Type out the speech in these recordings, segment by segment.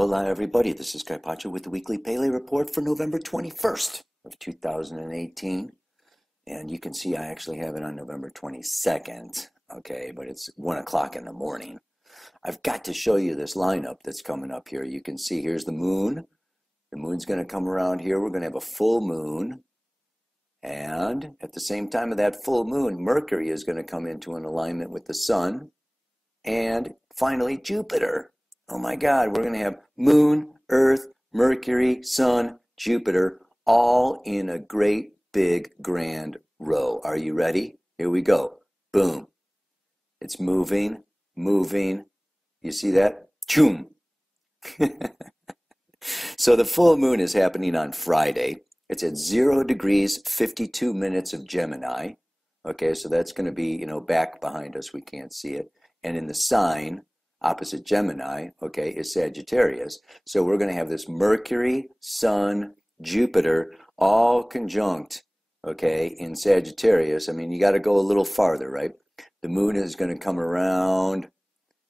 Hola everybody, this is Carpaccio with the weekly Pele report for November 21st of 2018. And you can see I actually have it on November 22nd, okay, but it's 1 o'clock in the morning. I've got to show you this lineup that's coming up here. You can see here's the moon. The moon's going to come around here. We're going to have a full moon. And at the same time of that full moon, Mercury is going to come into an alignment with the sun. And finally, Jupiter. Oh my God, we're going to have moon, earth, Mercury, sun, Jupiter, all in a great big grand row. Are you ready? Here we go. Boom. It's moving, moving. You see that? Choom. So the full moon is happening on Friday. It's at 0 degrees, 52 minutes of Gemini. Okay, so that's going to be, back behind us. We can't see it. And in the sign, opposite Gemini, okay, is Sagittarius. So we're going to have this Mercury, Sun, Jupiter, all conjunct, okay, in Sagittarius. I mean, you got to go a little farther, right? The moon is going to come around,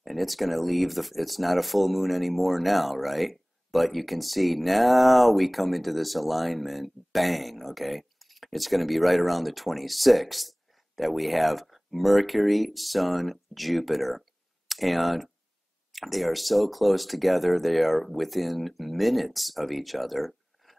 and it's going to leave it's not a full moon anymore now, right? But you can see now we come into this alignment, bang, okay? It's going to be right around the 26th that we have Mercury, Sun, Jupiter. And they are so close together, they are within minutes of each other.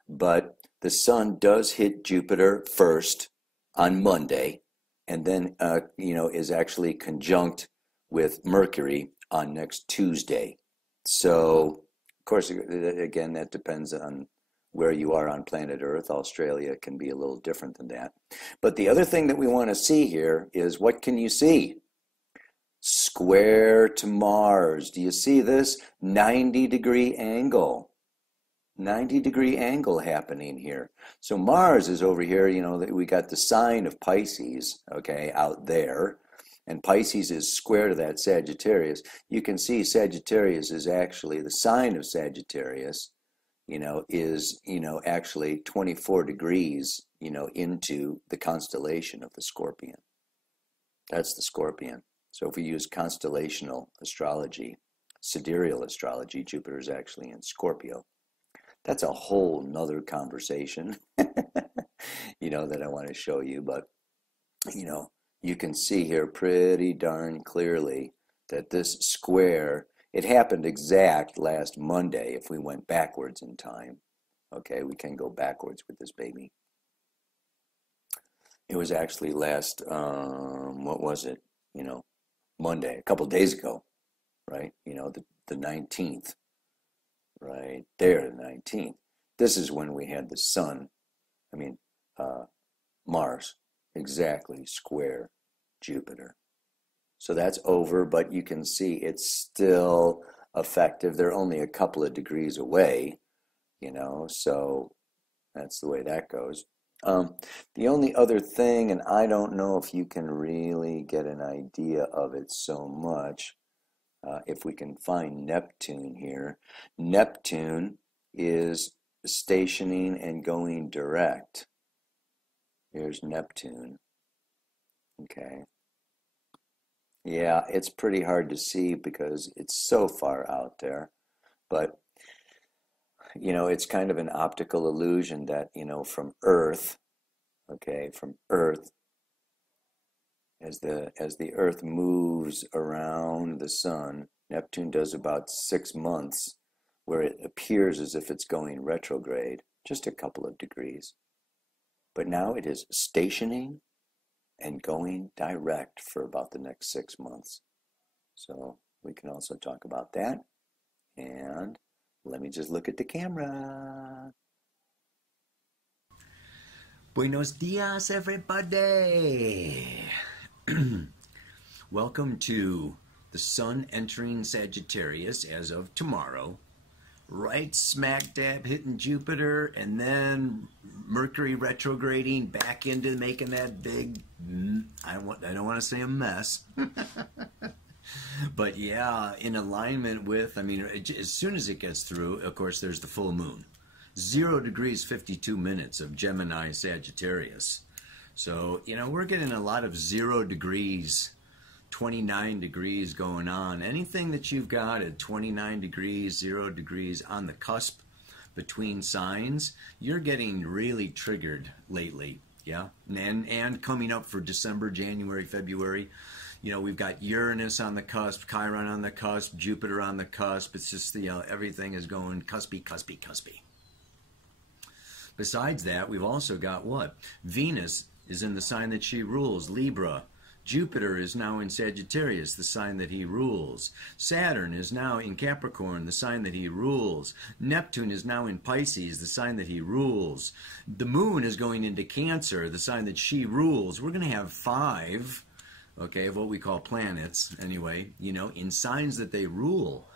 But the Sun does hit Jupiter first on Monday, and then, is actually conjunct with Mercury on next Tuesday. So, of course, again, that depends on where you are on planet Earth. Australia can be a little different than that. But the other thing that we want to see here is, what can you see? Square to Mars. Do you see this? 90-degree angle. 90-degree angle happening here. So Mars is over here, we got the sign of Pisces, okay, out there. And Pisces is square to that Sagittarius. You can see Sagittarius is actually, the sign of Sagittarius, is, actually 24 degrees, into the constellation of the Scorpion. That's the Scorpion. So if we use constellational astrology, sidereal astrology, Jupiter is actually in Scorpio. That's a whole nother conversation, that I want to show you. But, you can see here pretty darn clearly that this square, it happened exact last Monday if we went backwards in time. Okay, we can go backwards with this baby. It was actually last, what was it? Monday, a couple days ago, right? The 19th, right there, the 19th. This is when we had the sun, Mars, exactly square Jupiter. So that's over, but you can see it's still effective. They're only a couple of degrees away, so that's the way that goes. The only other thing, and I don't know if you can really get an idea of it so much, if we can find Neptune here. Neptune is stationing and going direct. Here's Neptune. Okay. Yeah, it's pretty hard to see because it's so far out there. But it's kind of an optical illusion that, from Earth, okay, from Earth, as the Earth moves around the sun, Neptune does about 6 months where it appears as if it's going retrograde, just a couple of degrees. But now it is stationing and going direct for about the next 6 months. So we can also talk about that. And let me just look at the camera. Buenos dias, everybody. Welcome to the sun entering Sagittarius as of tomorrow. Right smack dab hitting Jupiter, and then Mercury retrograding back into making that big, I don't want to say a mess. But yeah, in alignment with, as soon as it gets through, of course, there's the full moon. 0 degrees, 52 minutes of Gemini Sagittarius. So, we're getting a lot of 0 degrees 29 degrees going on. Anything that you've got at 29 degrees, 0 degrees on the cusp between signs, you're getting really triggered lately. Yeah, and coming up for December, January, February, you know, we've got Uranus on the cusp, Chiron on the cusp, Jupiter on the cusp. It's just, you know, everything is going cuspy, cuspy, cuspy. Besides that, we've also got what? Venus is in the sign that she rules, Libra. Jupiter is now in Sagittarius, the sign that he rules. Saturn is now in Capricorn, the sign that he rules. Neptune is now in Pisces, the sign that he rules. The moon is going into Cancer, the sign that she rules. We're going to have 5, okay, of what we call planets, anyway, you know, in signs that they rule.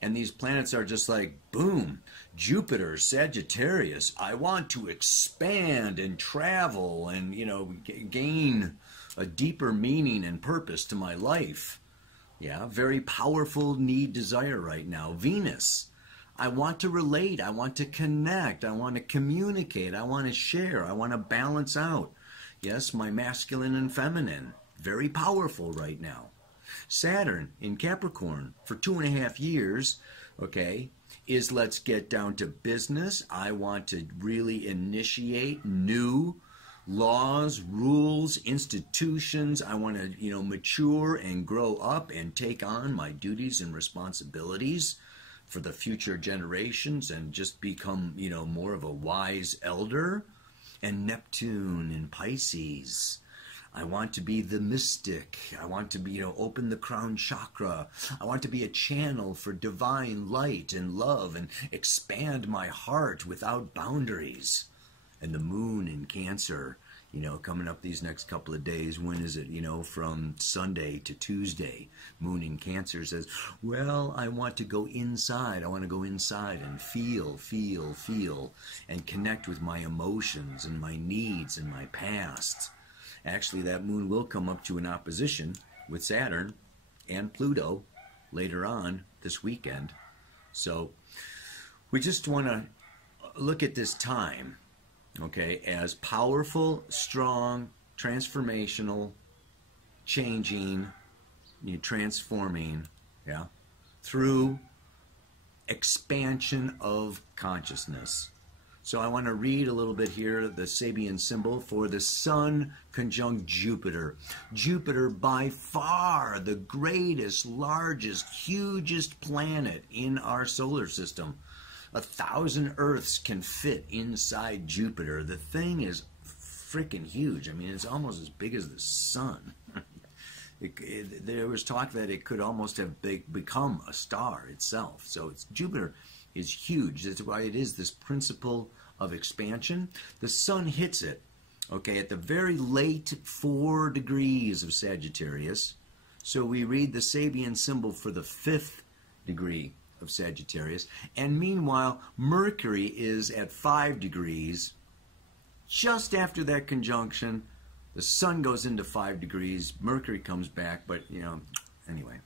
And these planets are just like, boom, Jupiter, Sagittarius, I want to expand and travel and, you know, gain a deeper meaning and purpose to my life. Yeah, very powerful need, desire right now. Venus, I want to relate, I want to connect, I want to communicate, I want to share, I want to balance out. Yes, my masculine and feminine, very powerful right now. Saturn in Capricorn for 2.5 years, okay, is let's get down to business. I want to really initiate new laws, rules, institutions. I want to, you know, mature and grow up and take on my duties and responsibilities for the future generations and just become, you know, more of a wise elder. And Neptune in Pisces, I want to be the mystic. I want to be, you know, open the crown chakra. I want to be a channel for divine light and love and expand my heart without boundaries. And the moon in Cancer, you know, coming up these next couple of days. When is it? You know, from Sunday to Tuesday. Moon in Cancer says, well, I want to go inside. I want to go inside and feel, and connect with my emotions and my needs and my past. Actually, that moon will come up to an opposition with Saturn and Pluto later on this weekend. So we just want to look at this time, okay, as powerful, strong, transformational, changing, transforming, yeah, through expansion of consciousness. So I want to read a little bit here, the Sabian symbol for the Sun conjunct Jupiter. Jupiter, by far the greatest, largest, hugest planet in our solar system. 1,000 Earths can fit inside Jupiter. The thing is freaking huge. I mean, it's almost as big as the Sun. There was talk that it could almost have become a star itself. So Jupiter is huge. That's why it is this principle of expansion. The Sun hits it, okay, at the very late 4 degrees of Sagittarius. So we read the Sabian symbol for the 5th degree of Sagittarius. And meanwhile, Mercury is at 5 degrees. Just after that conjunction, the Sun goes into 5 degrees. Mercury comes back, but, you know, anyway.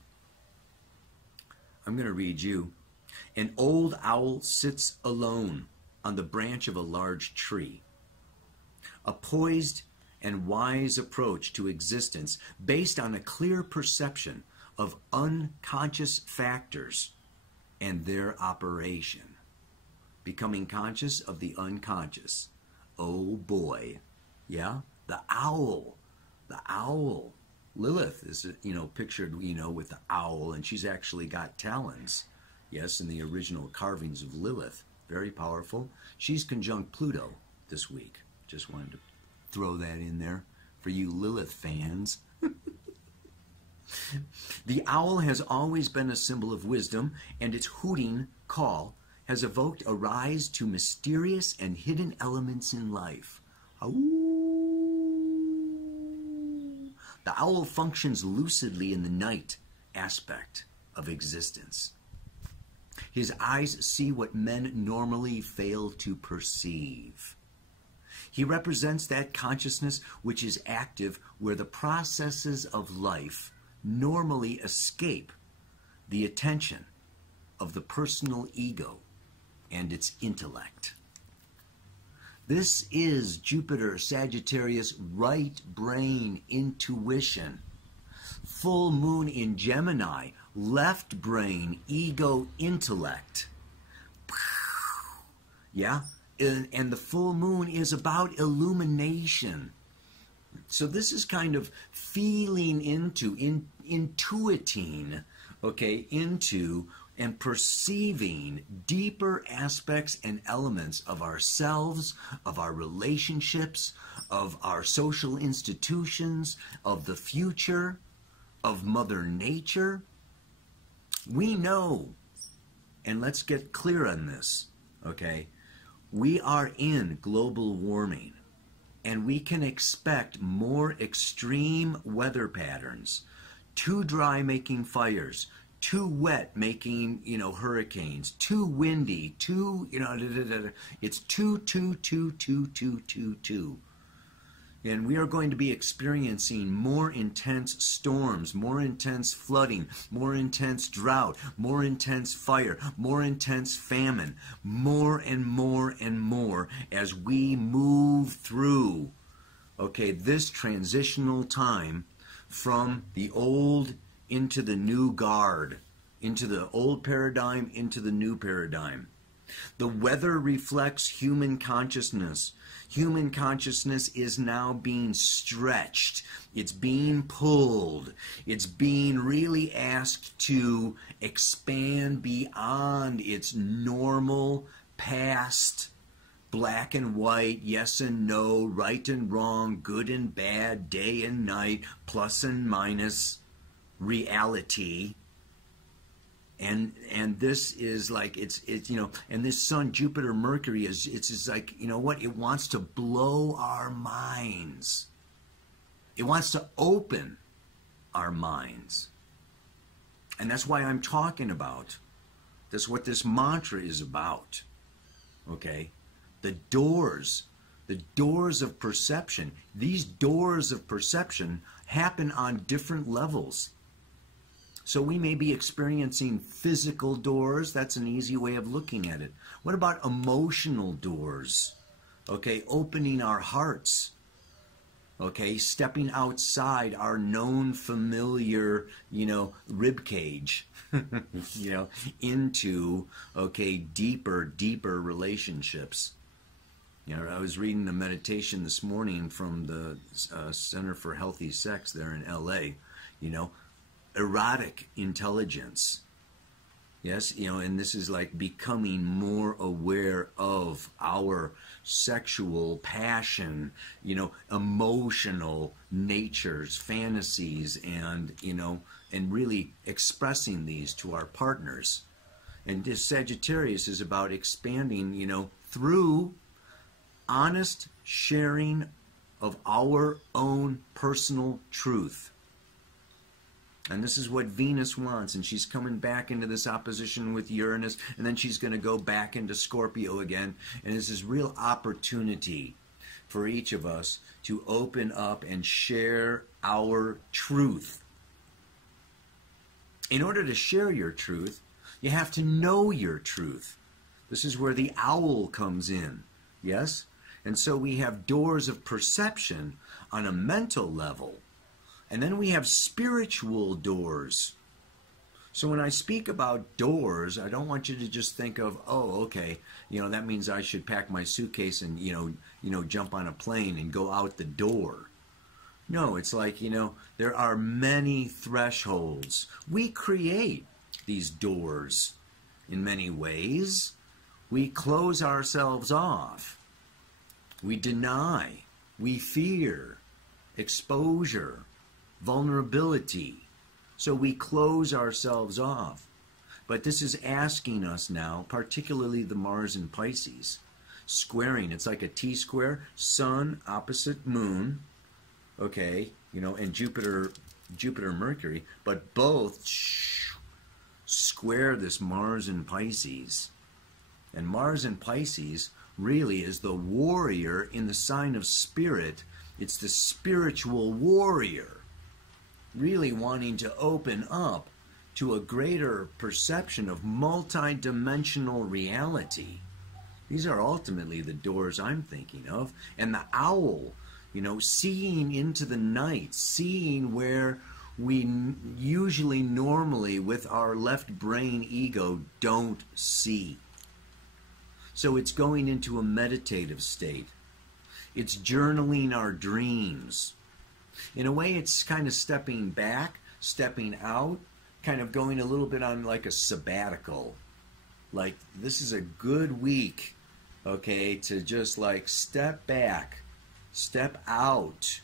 I'm going to read you. An old owl sits alone on the branch of a large tree. A poised and wise approach to existence based on a clear perception of unconscious factors and their operation. Becoming conscious of the unconscious. Oh boy. Yeah? The owl. The owl. Lilith is, you know, pictured, you know, with the owl, and she's actually got talons. Yes, in the original carvings of Lilith. Very powerful. She's conjunct Pluto this week. Just wanted to throw that in there for you Lilith fans. The owl has always been a symbol of wisdom, and its hooting call has evoked a rise to mysterious and hidden elements in life. Ooh. The owl functions lucidly in the night aspect of existence. His eyes see what men normally fail to perceive. He represents that consciousness which is active where the processes of life normally escape the attention of the personal ego and its intellect. This is Jupiter Sagittarius right brain intuition, full moon in Gemini, left brain, ego, intellect. Yeah? And the full moon is about illumination. So this is kind of feeling into, intuiting, okay, into and perceiving deeper aspects and elements of ourselves, of our relationships, of our social institutions, of the future, of Mother Nature. We know, and let's get clear on this, okay? We are in global warming, and we can expect more extreme weather patterns. Too dry making fires, too wet making, hurricanes, too windy, too, it's too. And we are going to be experiencing more intense storms, more intense flooding, more intense drought, more intense fire, more intense famine, more and more and more as we move through, okay, this transitional time from the old into the new guard, into the old paradigm, into the new paradigm. The weather reflects human consciousness. Human consciousness is now being stretched. It's being pulled. It's being really asked to expand beyond its normal, past, black and white, yes and no, right and wrong, good and bad, day and night, plus and minus reality. And this is like, it's and this sun, Jupiter, Mercury, it's like, what? It wants to blow our minds. It wants to open our minds. And that's why I'm talking about, that's what this mantra is about, okay? The doors of perception. These doors of perception happen on different levels. So we may be experiencing physical doors. That's an easy way of looking at it. What about emotional doors? Okay, opening our hearts. Okay, stepping outside our known familiar, rib cage, into, okay, deeper relationships. I was reading a meditation this morning from the Center for Healthy Sex there in LA, erotic intelligence. Yes, and this is like becoming more aware of our sexual passion, emotional natures, fantasies, and, and really expressing these to our partners. And this Sagittarius is about expanding, through honest sharing of our own personal truth. And this is what Venus wants, and she's coming back into this opposition with Uranus, and then she's going to go back into Scorpio again. And this is real opportunity for each of us to open up and share our truth. In order to share your truth, you have to know your truth. This is where the owl comes in, yes? And so we have doors of perception on a mental level. And then we have spiritual doors. So when I speak about doors, I don't want you to just think of, oh, okay, that means I should pack my suitcase and, jump on a plane and go out the door. No, it's like, there are many thresholds. We create these doors in many ways. We close ourselves off. We deny. We fear. Exposure. Vulnerability. So we close ourselves off. But this is asking us now, particularly the Mars in Pisces, squaring. It's like a T-square, Sun opposite Moon, okay, and Jupiter, Mercury, but both square this Mars in Pisces. And Mars in Pisces really is the warrior in the sign of Spirit. It's the spiritual warrior, really wanting to open up to a greater perception of multidimensional reality. These are ultimately the doors I'm thinking of. And the owl, seeing into the night, seeing where we usually normally with our left brain ego don't see. So it's going into a meditative state. It's journaling our dreams. In a way, it's kind of stepping back, stepping out, kind of going a little bit on like a sabbatical. Like, this is a good week, okay, to just like step back, step out,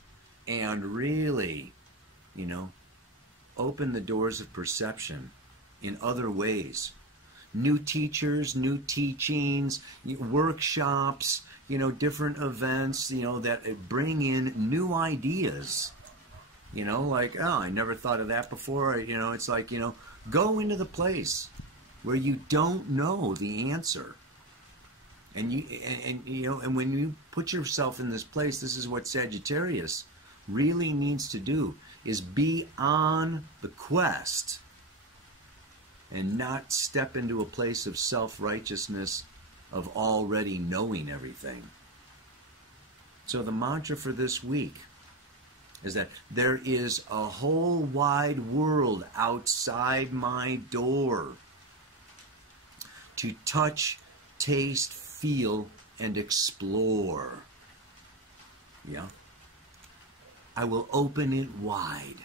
and really, you know, open the doors of perception in other ways. New teachers, new teachings, workshops, you know, different events, you know, that bring in new ideas. You know, like, oh, I never thought of that before. You know, it's like, you know, go into the place where you don't know the answer. And you know, and when you put yourself in this place, this is what Sagittarius really needs to do, is be on the quest and not step into a place of self-righteousness, of already knowing everything. So the mantra for this week is that there is a whole wide world outside my door to touch, taste, feel, and explore. Yeah? I will open it wide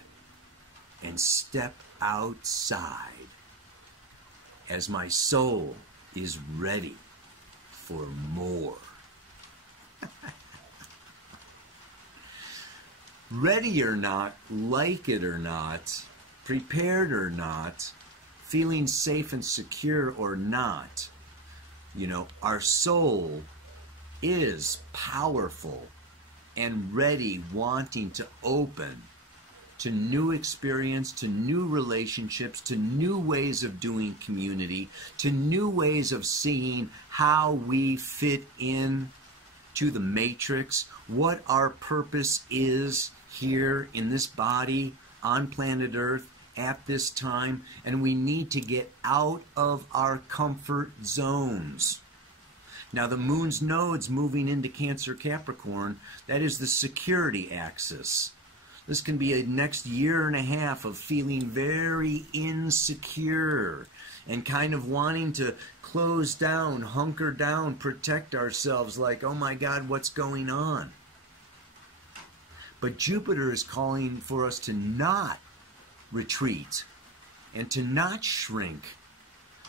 and step outside as my soul is ready for more. Ready or not, like it or not, prepared or not, feeling safe and secure or not, you know, our soul is powerful and ready, wanting to open to new experience, to new relationships, to new ways of doing community, to new ways of seeing how we fit in to the matrix, what our purpose is here in this body on planet Earth at this time, and we need to get out of our comfort zones. Now, the moon's nodes moving into Cancer Capricorn, that is the security axis. This can be a next year and a half of feeling very insecure and kind of wanting to close down, hunker down, protect ourselves, like, oh my God, what's going on? But Jupiter is calling for us to not retreat and to not shrink,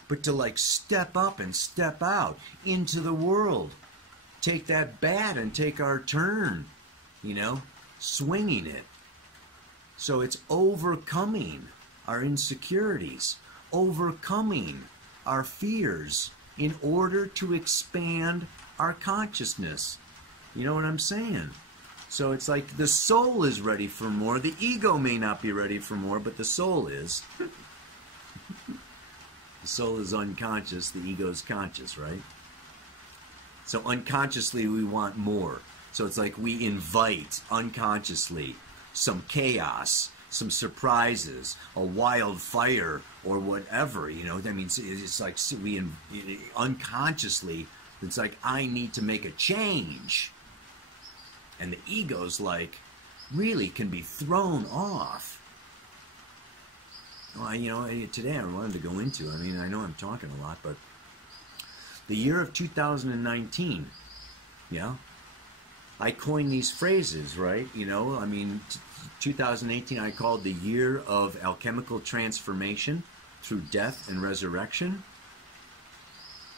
but to like step up and step out into the world. Take that bat and take our turn, you know, swinging it. So it's overcoming our insecurities, overcoming our fears in order to expand our consciousness. You know what I'm saying? So it's like the soul is ready for more. The ego may not be ready for more, but the soul is. The soul is unconscious, the ego is conscious, right? So unconsciously we want more. So it's like we invite unconsciously some chaos, some surprises, a wildfire, or whatever, you know. I mean, it's like we unconsciously, it's like, I need to make a change. And the ego's like, really can be thrown off. Well, you know, today I wanted to go into, I mean, I know I'm talking a lot, but the year of 2019, yeah, I coined these phrases, right? You know, I mean, 2018 I called the year of alchemical transformation through death and resurrection.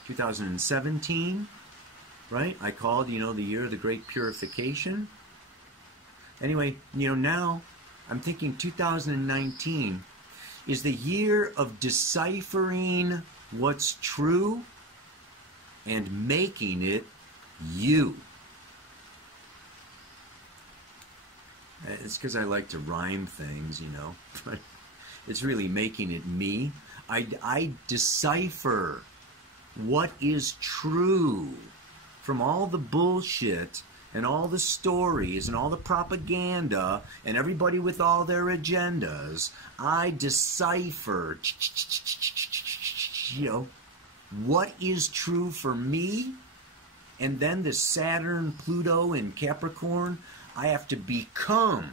2017, right, I called, you know, the year of the great purification. Anyway, you know, now I'm thinking 2019 is the year of deciphering what's true and making it you. It's because I like to rhyme things, you know. But it's really making it me. I decipher what is true from all the bullshit and all the stories and all the propaganda and everybody with all their agendas. I decipher, you know, what is true for me. And then the Saturn, Pluto, and Capricorn, I have to become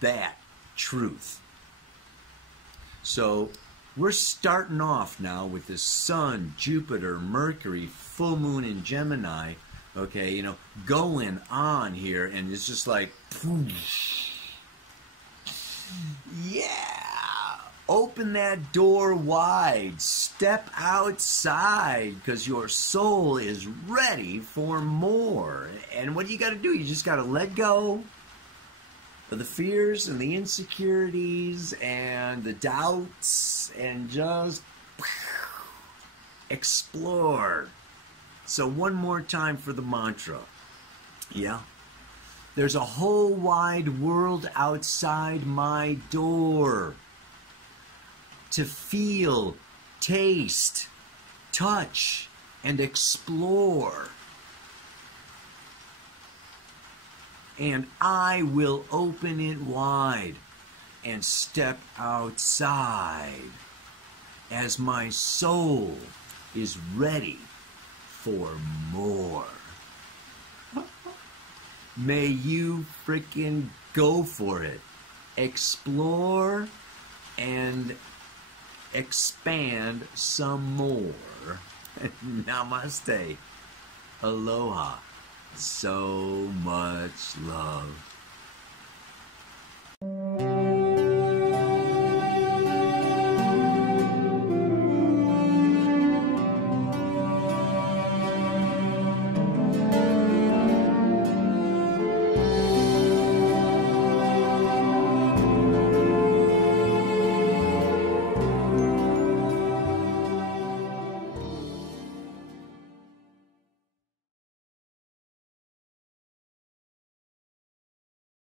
that truth. So we're starting off now with the Sun, Jupiter, Mercury, full moon in Gemini, okay, you know, going on here, and it's just like, yeah, open that door wide, step outside, because your soul is ready for more. And what do you got to do? You just got to let go of the fears and the insecurities and the doubts and just explore. So one more time for the mantra. Yeah. There's a whole wide world outside my door to feel, taste, touch, and explore. And I will open it wide and step outside as my soul is ready for more. May you frickin' go for it. Explore and expand some more. Namaste. Aloha. So much love.